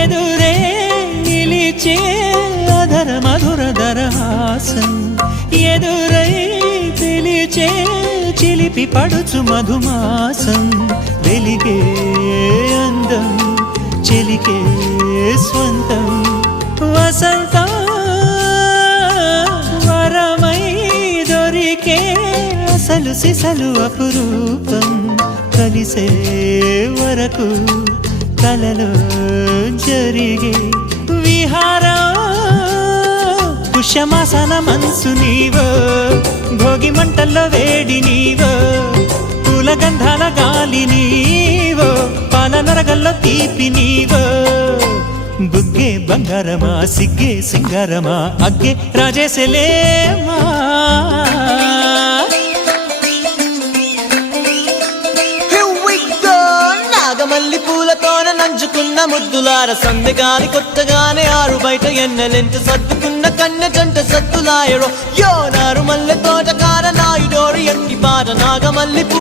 ఎదురే నిలిచే అధర మధుర దరహాసం ఎదురై పిలిచే చిలిపి పడుచు మధుమాసం వెలిగే అందం చెలికే స్వంతం వసంతం వరమై దొరికే అసలు సిసలు అపురూపం కలిసే వరకు కలలో జరిగే విహారం పుష్యమాసన మనసు నీవో భోగి మంటల్లో వేడి నీవో పూల గంధాల గాలి నీవో పాల నరగల్లో తీపి నీవో బుగ్గే బంగారమా సిగ్గే సింగారమా అగ్గే రాజేసలేమా మల్లి పూలతోన నంచుకున్న ముద్దులార సందెగాని కొత్తగానే ఆరు బయట ఎన్నెలెంట సర్దుకున్న కన్నె జంట సత్తులాయరో యో నారు మల్లె తోటకార నాయుడోరు ఎట్టి పాట నాగమల్లి